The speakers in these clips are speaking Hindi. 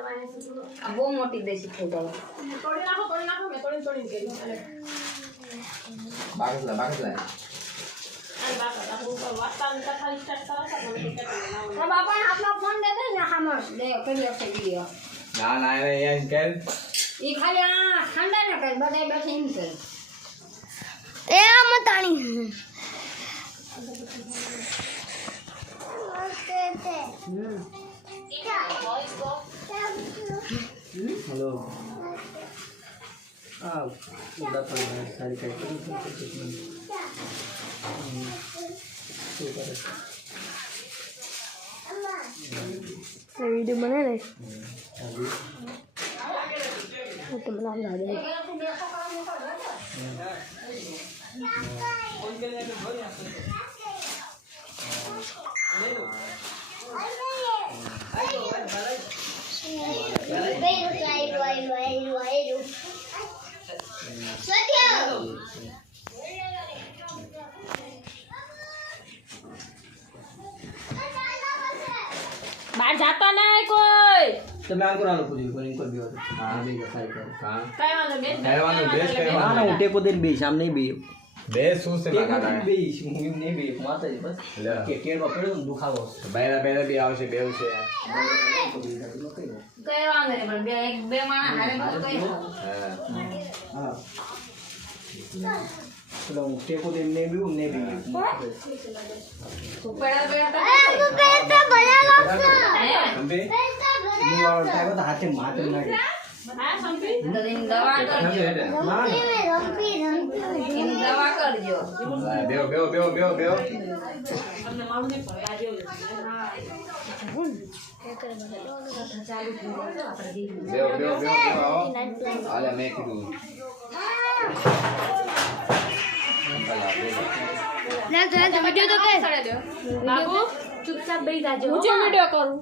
अब वो मोटी देसी फूल है तोड़ी ना मैं तोड़ी के बागस ला अरे बाबा वो वास्ता में कथा स्टार्ट करा था मैंने क्या अब अपन अपना फोन दे दे यहाँ हम ले करियो से वीडियो ना ये इनके ये खाली ठंडा ना कर बड़े बैठे इनसे ए मतानी हेलो उड़ा पर सारी वीडियो बना रहे तो बना रहे बाहर जाता ना है कोई तो मैं आपको रानो पूछी कोई इनको भी हो हां भी सारी कर कहां काय वाला बेस हां ना उठे को दिन भी शाम नहीं भी बेस सूस से लगा है भी मुझे नहीं भी माता जी बस के पकड़ो दुखावो बेला भी आवश्य बेउ से कई वांगे रे पण एक बे माणा हारे मत कई हां चलो उठे को दिन ने भी उन्ने भी तो पेड़ा आपको कैसे बना हम भी नहीं और उठा को तो हाथ से मार देना के हां संपी दिन दवा कर इन दवा कर जो बेओ हमने मालूम नहीं पड़ा आज चालू हो अपन दी बेओ आला मैं किदू ना तो वीडियो तो कर बाबू चुपचाप बैठ जा जो मुझे वीडियो करूं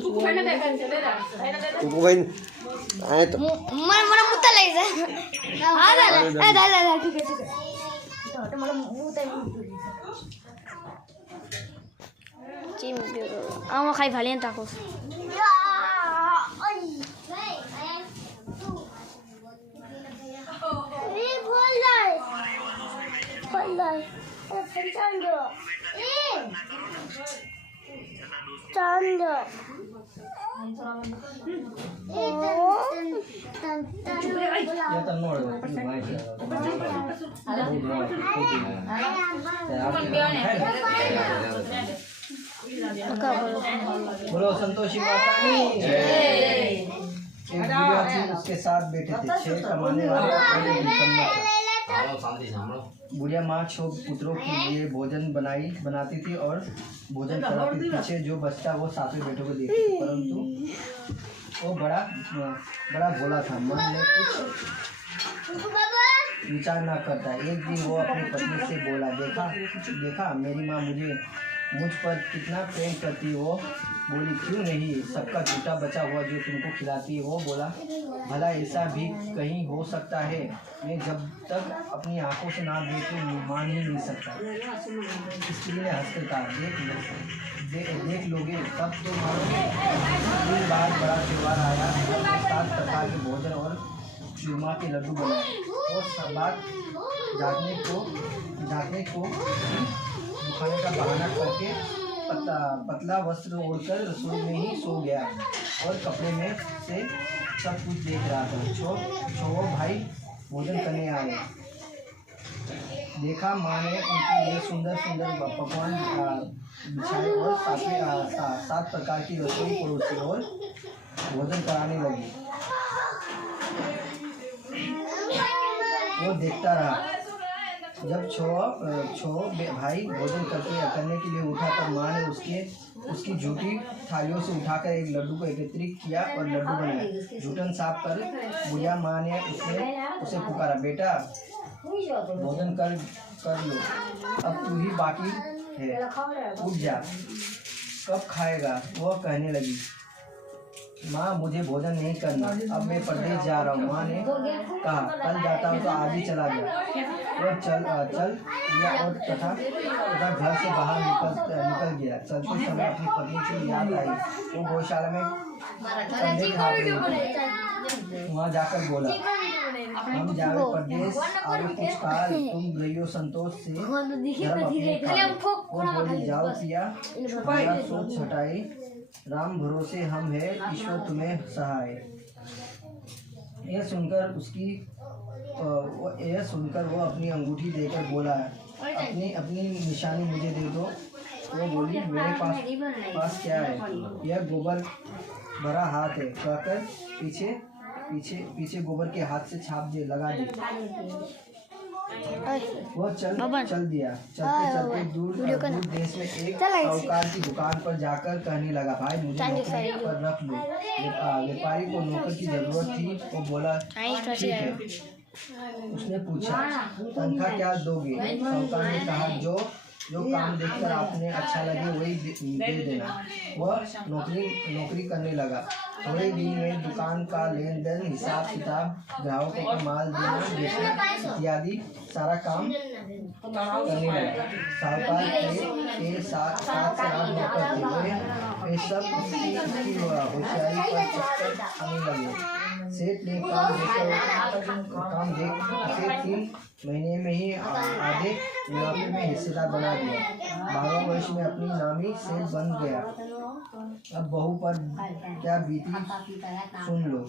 तू खाने दे दे को भाई आए तो मला मुत्ता लायचं हा दादा ठीक आहे तो मला मुत्ता चिम आमा खाइ फालेन ताको ये तो नोड भाई बोलो संतोषी माता की जय। उसके साथ बैठे थे 6 कमाने वाले बुढ़िया माँ 6 पुत्रों के लिए भोजन बनाती थी और भोजन कराती थी। पीछे जो बच्चा वो सातवें बेटों को देखती थी, परंतु वो बड़ा भोला था, मन में कुछ विचार ना करता। एक दिन वो अपनी पत्नी से बोला, देखा मेरी माँ मुझ पर कितना प्रेम करती है। वो बोली, क्यों नहीं, सबका झूठा बचा हुआ जो तुमको खिलाती है। वो बोला, भला ऐसा भी कहीं हो सकता है? मैं जब तक अपनी आंखों से ना देखूं मान ही नहीं सकता। स्त्री ने हंसकर कहा, देख लोगे तब तो मानोगे। 3 बार बड़ा त्योहार आया, 7 प्रकार के भोजन और चूरमा के लड्डू बनाए और सब बात जागने को दुखाने का बहाना करके पतला वस्त्र ओढ़कर रसोई में ही सो गया और कपड़े में से सब कुछ देख रहा था। छो भाई भोजन करने आए। देखा माँ ने उनके लिए सुंदर पकवान बिछाए और 7 प्रकार की रसोई परोसी और भोजन कराने लगी। वो देखता रहा। जब छो भाई भोजन करने के लिए उठा तब माँ ने उसकी झूठी थालियों से उठाकर एक लड्डू को एकत्रित किया और लड्डू बनाया। झूठन साफ कर बुढ़िया माँ ने उसे पुकारा, बेटा भोजन कर लो, अब तू ही बाकी है, उठ जा, कब खाएगा? वह कहने लगी, माँ मुझे भोजन नहीं करना, अब मैं परदेश जा रहा हूँ। माँ ने कहा, कल जाता हूँ तो आज ही चला गया। वह चल दिया और तथा घर से बाहर निकल गया। चलते समय अपनी पत्नी की याद आई। वो गौशाला में कंधे खा रही थी। वहाँ जाकर बोला, हम जावे परदेश आगे कुछ काल, तुम गई हो संतोष से धर्म अपने काल। वो बोली, जाओ पिया मेरा सोच हटाई, राम भरोसे हम है, ईश्वर तुम्हें सहाय। यह सुनकर वो अपनी अंगूठी देकर बोला, अपनी निशानी मुझे दे दो। वो बोली, मेरे पास क्या है, यह गोबर भरा हाथ है, कहकर पीछे गोबर के हाथ से छाप लगा दी। वो चल दिया। चलते दूर देश में एक साहूकार की दुकान पर जाकर कहने लगा, भाई मुझे नौकरी पर रख लो। व्यापारी को नौकर की जरूरत थी। वो बोला, ठीक है। उसने पूछा, तनख्वाह क्या दोगे? साहूकार ने कहा, जो काम देखकर आपने अच्छा लगे वही दे देना। वह नौकरी करने लगा। थोड़े दिन में दुकान का लेन देन, हिसाब किताब, ग्राहकों को माल देना बेचना इत्यादि सारा काम करने लगा। साहूकार के साथ नौकर थे, वे सब उसकी होशियारी पर चक्कर आने लगे। सेठ ने काम देख उसे 3 महीने में ही आधे मुनाफे में हिस्सेदार बना दिया। 12 वर्ष में अपनी नामी सेठ बन गया। अब बहू पर क्या बीती सुन लो।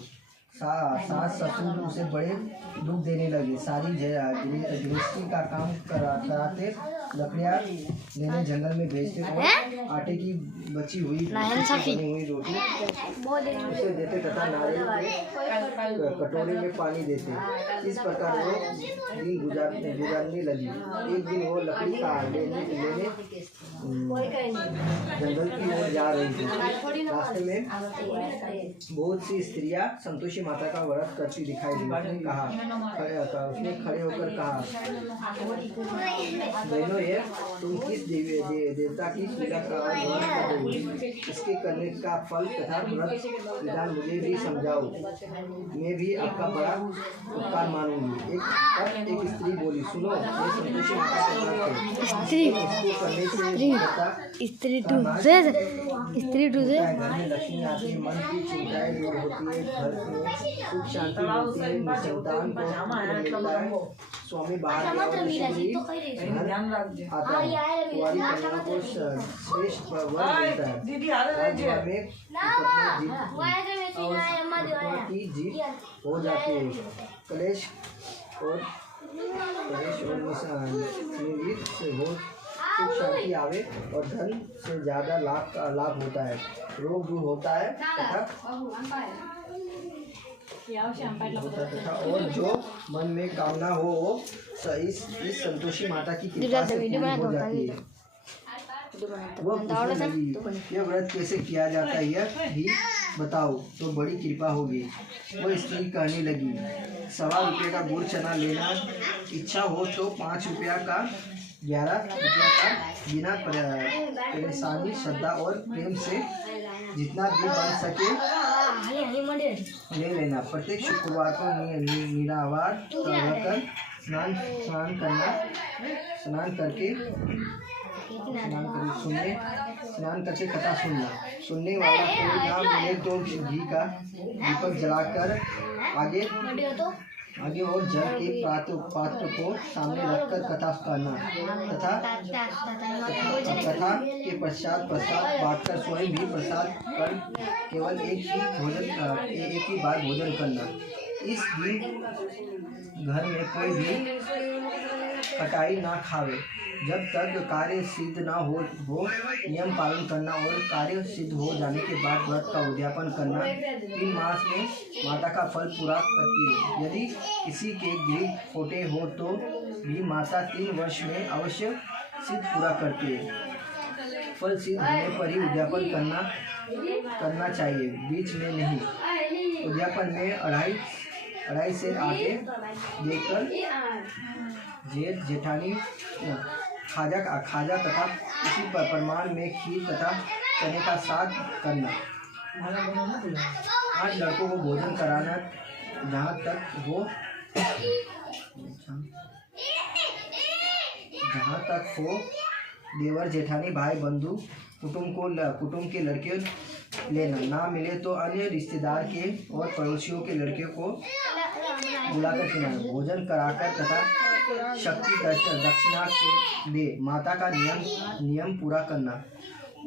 सास ससुर उसे बड़े दुख देने लगे। सारी गृहस्थी का काम कराते, लकड़ियाँ लेने जंगल में भेजते और आटे की बची हुई बनी हुई रोटी उसे देते तथा नारियल के कटोरे में पानी देते। इस प्रकार वो दिन गुजारने लगी। एक दिन वो लकड़ी का लेने जंगल की ओर जा रही थी। रास्ते में बहुत सी स्त्रियां संतोषी माता का व्रत करती दिखाई दी। उसने खड़े होकर कहा, बहनों, ये तुम किस देवता की पूजा का व्रत कर रही हो? इसके करने का फल तथा व्रत विधान मुझे भी समझाओ, मैं भी आपका बड़ा उपकार मानूंगी। एक स्त्री बोली, सुनो, ये संतोषी माता का व्रत है। घर में लक्ष्मी आती है, मन की चिंताएं दूर होती है, घर में सुख शांति मिलती है, निसंतान को मिलता है, स्वामी बाहर आता है, कुंवारी कन्याओं को श्रेष्ठ वर मिलता है, की जीत हो जाती है, कलेश और निवृत्त से हो, सुख शांति आवे और धन से ज्यादा लाभ होता है, रोग दूर होता है तथा और जो मन में कामना हो वो इस संतोषी माता की कृपा से पूरी हो जाती है। वो पूछने लगी, यह व्रत कैसे किया जाता है, यह भी बताओ तो बड़ी कृपा होगी। वो स्त्री कहने लगी, 1.25 रुपये का गुड़ चना लेना, इच्छा हो तो 5 रुपया का 11 रुपया का, बिना परेशानी श्रद्धा और प्रेम से जितना भी बन सके ले लेना। प्रत्येक शुक्रवार को निराहार रहकर स्नान करके कथा सुनना। सुनने वाला कोई ना मिले तो घी का दीपक जलाकर आगे और जल के पात्र को सामने रखकर कथा करना तथा कथा के पश्चात प्रसाद बांटकर स्वयं भी प्रसाद कर केवल एक ही बार भोजन करना। इस दिन घर में कोई भी कटाई ना खावे जब तक कार्य सिद्ध ना हो नियम पालन करना और कार्य सिद्ध हो जाने के बाद व्रत का उद्यापन करना 3 मास में माता का फल पूरा करती है। यदि किसी के गृह छोटे हो तो भी माता 3 वर्ष में अवश्य सिद्ध पूरा करती है। फल सिद्ध होने पर ही उद्यापन करना चाहिए, बीच में नहीं। उद्यापन में अढ़ाई से आटे देकर जेठ जेठानी खाजा तथा इसी प्रमाण में खीर तथा चने का साग करना। 8 लड़कों को भोजन कराना जहाँ तक हो जहाँ तक हो देवर जेठानी भाई बंधु कुटुंब के लड़के लेना, ना मिले तो अन्य रिश्तेदार के और पड़ोसियों के लड़के को बुलाकर खिलाना, भोजन कराकर तथा शक्ति दक्षिणा के दे। माता का नियम पूरा करना।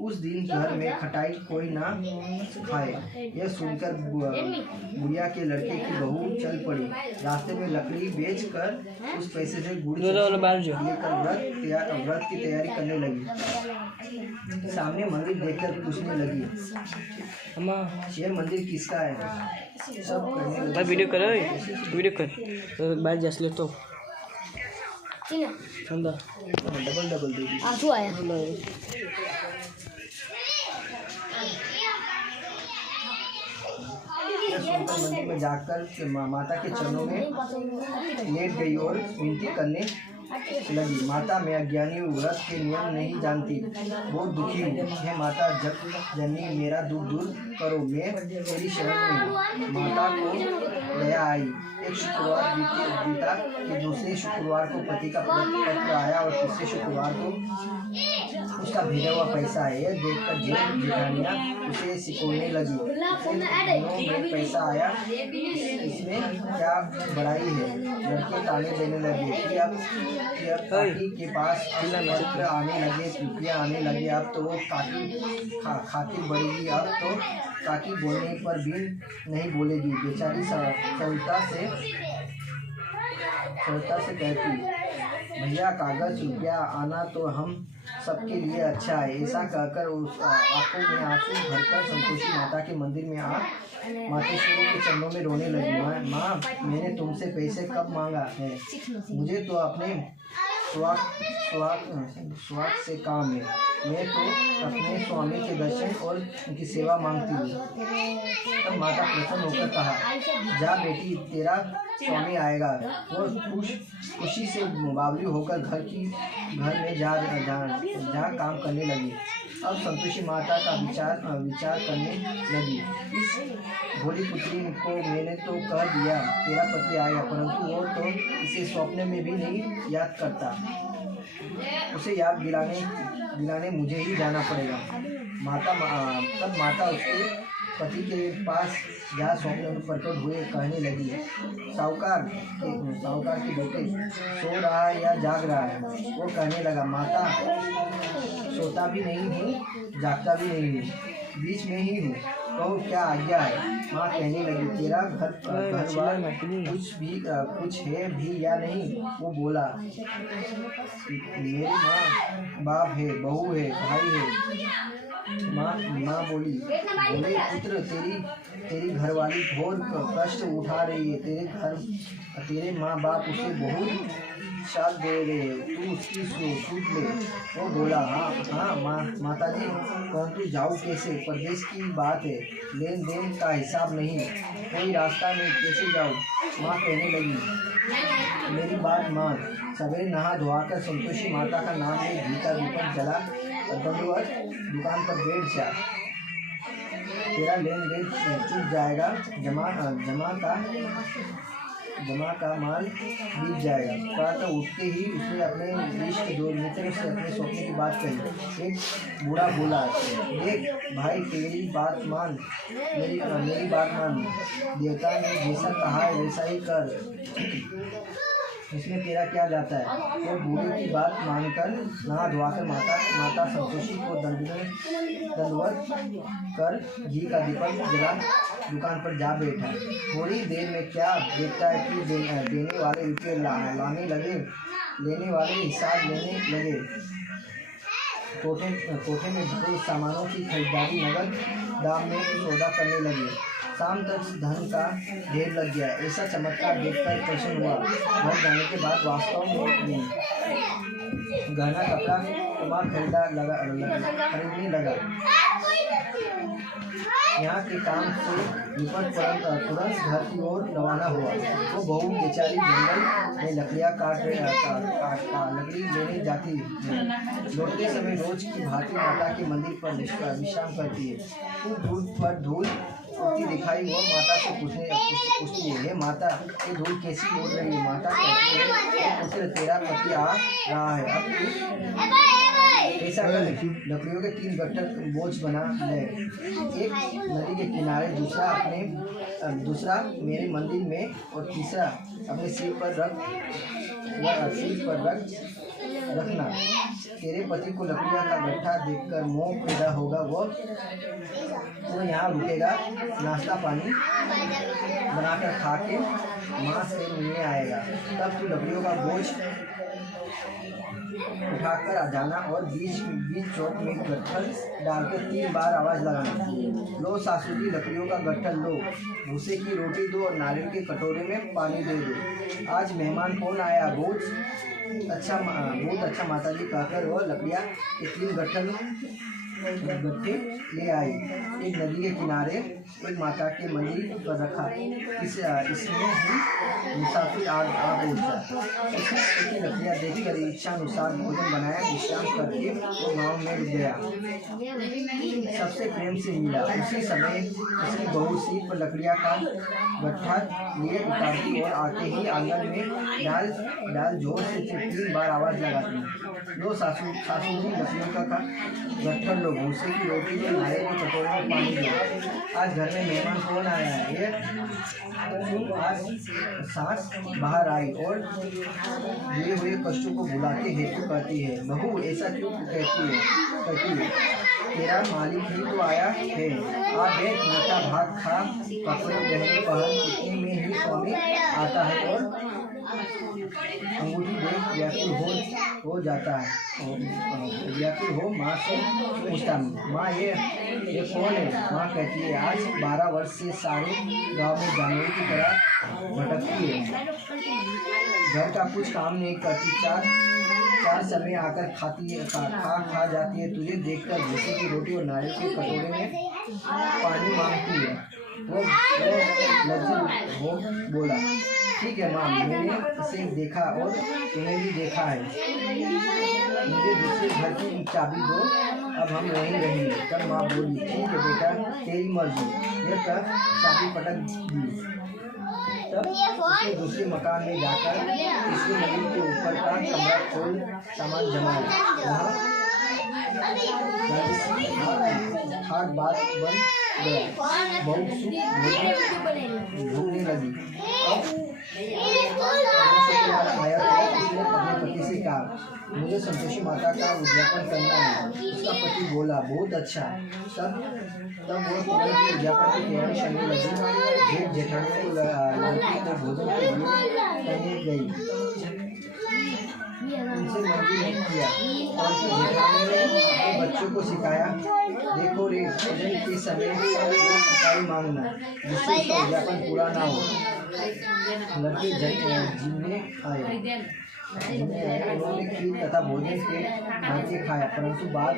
उस दिन घर में खटाई कोई ना खाए। यह सुनकर बुढ़िया के लड़के की बहू चल पड़ी। रास्ते में लकड़ी बेचकर उस पैसे से गुड़ लेकर व्रत की तैयारी करने लगी। सामने मंदिर देखकर पूछने लगी, अम्मा यह मंदिर किसका है? सब कहने लगे, वीडियो कर बाहर जैसे तो डबल दे दी। आंसू आया। मंदिर में जाकर माता के चरणों में लेट गई और विनती करने लगी। माता, मैं अज्ञानी हूँ, व्रत के नियम नहीं जानती, बहुत दुखी हूँ। हे माता जननी, मेरा दुख दूर करो, मैं तेरी शरण में। माता को दया आई। एक शुक्रवार बीता कि दूसरे शुक्रवार को पति का पत्र आया और तीसरे शुक्रवार को उसका भेजा हुआ पैसा है। यह देखकर जेठानियाँ उसे सिकोड़ने लगी, में पैसा आया, इसमें क्या बड़ाई है? लड़के ताने देने लगे कि अब काकी के पास पत्र आने लगे, रुपया आने लगे, अब तो वो काकी खातिर बढ़ेगी, अब तो काकी बोलने पर भी नहीं बोलेगी। बेचारी सरलता से कहती, भैया कागज रुपया आना तो हम सबके लिए अच्छा है। ऐसा कहकर उस आंखों में आंसू भरकर संतोषी माता के मंदिर में आ मातेश्वरी के चरणों में रोने लगी। माँ, मैंने तुमसे पैसे कब मांगा है? मुझे तो अपने स्वार्थ से काम है। मैं तो अपने स्वामी के दर्शन और उनकी सेवा मांगती हूँ। तब माता प्रसन्न होकर कहा, जा बेटी, तेरा स्वामी आएगा। वो खुशी से बावली होकर घर में जा काम करने लगी। अब संतोषी माता का विचार करने लगी, इस भोली पुत्री को मैंने तो कह दिया तेरा पति आएगा, परंतु वो तो इसे स्वप्न में भी नहीं याद करता। उसे याद दिलाने मुझे ही जाना पड़ेगा। तब माता उसके पति के पास जहाँ स्वप्न में प्रकट हुए कहने लगी, साहूकार के बेटे सो रहा है या जाग रहा है? वो कहने लगा, माता सोता भी नहीं हूँ, जागता भी नहीं हूँ, बीच में ही हूँ, कहो क्या आज्ञा है? माँ कहने लगी, तेरा घर कुछ है भी या नहीं? वो बोला, मेरी माँ बाप है, बहू है, भाई है। माँ बोले पुत्र, तेरी घरवाली घोर कष्ट उठा रही है, तेरे माँ बाप उसे बहुत साथ दे रहे हैं, तू उसकी सूट ले। वो बोला, हाँ माता जी, परंतु जाऊँ कैसे? परदेश की बात है, लेन देन का हिसाब नहीं, कोई रास्ता में कैसे जाऊँ? माँ कहने लगी, मेरी बात मान। सवेरे नहा धोआकर संतोषी माता का नाम ले घी का दीपक जला दंडवत दुकान पर बैठ जा, तेरा लेन देन चुक जाएगा, जमा का माल बीत जाएगा। प्रातः उठते ही उसने अपने इष्ट मित्र से अपने स्वप्न की बात कही। एक बूढ़ा बोला, देख भाई, मेरी बात मान, देवता ने जैसा कहा है वैसा ही कर, इसमें तेरा क्या जाता है? वो बूढ़े की बात मानकर नहा धोआकर माता संतोषी को दंडवत कर घी का दीपक जला दुकान पर जा बैठा। थोड़ी देर में क्या देखता है कि देने वाले रुपये लेने वाले हिसाब लेने लगे। कोठे में भरे सामानों की खरीदारी नगद दाम में सौदा करने लगे। शाम तक धन का ढेर लग गया। ऐसा चमत्कार देखकर प्रसन्न हुआ। घर जाने के बाद वास्तव में गहना कपड़ा खरीदने लगा। यहाँ के काम से निपट तुरंत घर की ओर रवाना हुआ। वो बहू बेचारी जंगल में लकड़ियाँ लकड़ी लेने जाती है। लौटते समय रोज की भांति माता के मंदिर पर विश्राम करती है। खूब धूल उठती दिखाई वो माता से पूछती है, हे माता ये धूल कैसी उड़ रही है? माता कहती है, पुत्र तेरा पति आ रहा है, अब तू ऐसा कर लकड़ियों के 3 गट्ठर बोझ बना ले, एक नदी के किनारे, दूसरा मेरे मंदिर में और तीसरा अपने सिर पर रखना। तेरे पति को लकड़ियों का गट्ठा देखकर मोह पैदा होगा, वो यहाँ रुकेगा, नाश्ता पानी बनाकर खा के माँ से मिलने आएगा। तब तू लकड़ियों का बोझ उठाकर जाना और बीच चौक में गट्ठर डालकर 3 बार आवाज लगाना। लो सासू जी लकड़ियों का गट्ठर लो, भूसे की रोटी दो और नारियल के कटोरे में पानी दे दो। आज मेहमान कौन आया? बहुत अच्छा माता जी कहकर वो लकड़ियाँ के 3 गट्ठे ले आई, एक नदी के किनारे, एक माता के मंदिर पर रखा। इसमें ही मुसाफिर आ पहुंचा। उसकी लकड़ियाँ देखकर इच्छानुसार भोजन बनाया, विश्राम करके वो गाँव में रुक गया, सबसे प्रेम से मिला। उसी समय उसकी बहू सिर पर लकड़ियाँ का गट्ठा लिए उतारती और आते ही आंगन में डाल जोर से 3 बार आवाज लगाती। लो सासू जी लकड़ियों का गट्ठर लो, भूसे की रोटी दो, नारियल के कटोरे में पानी दो। आज घर में मेहमान कौन आया है? आज सास बाहर आई और दिए हुए कष्टों को भुलाते हेतु कहती है, बहू ऐसा क्यों कहती है? तेरा मालिक ही तो आया है, आ बैठ, मीठा भात खा, कपड़े गहने पहन, इतने में ही स्वामी आता है और अंगूठी देख व्याकुल हो जाता है। व्याकुल हो माँ से पूछता, माँ ये कौन है? माँ कहती है, आज 12 वर्ष से सारे गांव में जानवर की तरह भटकती है, घर का कुछ काम नहीं करती, चार समय आकर खा जाती है। तुझे देखकर भूसे की रोटी और नारियल के कटोरे में पानी मांगती है। वो लज्जित हो बोला, ठीक है माँ, मैंने इसे देखा और तुम्हें भी देखा है, मुझे दूसरे घर की चाबी दो, अब हम वहीं रहेंगे। तब माँ बोली, ठीक है बेटा, तेरी मर्जी। यह कर चाबी पटक दी। तब उसने दूसरे मकान में जाकर इसके मंदिर के ऊपर का कमरा खोल सामान जमाया। वहाँ हाथ बात बन गया, बहुत भूखने लगी। आया तो उसने अपने पति से कहा, मुझे संतोषी माता का उद्यापन करना है। उसका पति बोला, बहुत अच्छा। तब वो तुरंत उद्यापन की तैयारी करने लगी। जेठ जेठानी को लड़की को भोजन के लिए कहीं गई, उनसे मंदिर नहीं किया और जेठानी ने अपने बच्चों को सिखाया, देखो रे, भोजन के समय सफाई मांगना, जिससे उसका उद्यापन पूरा ना हो। लड़के जिन्हें आए, उन्होंने खीर तथा भोजन पेट भर के खाया, परंतु बाद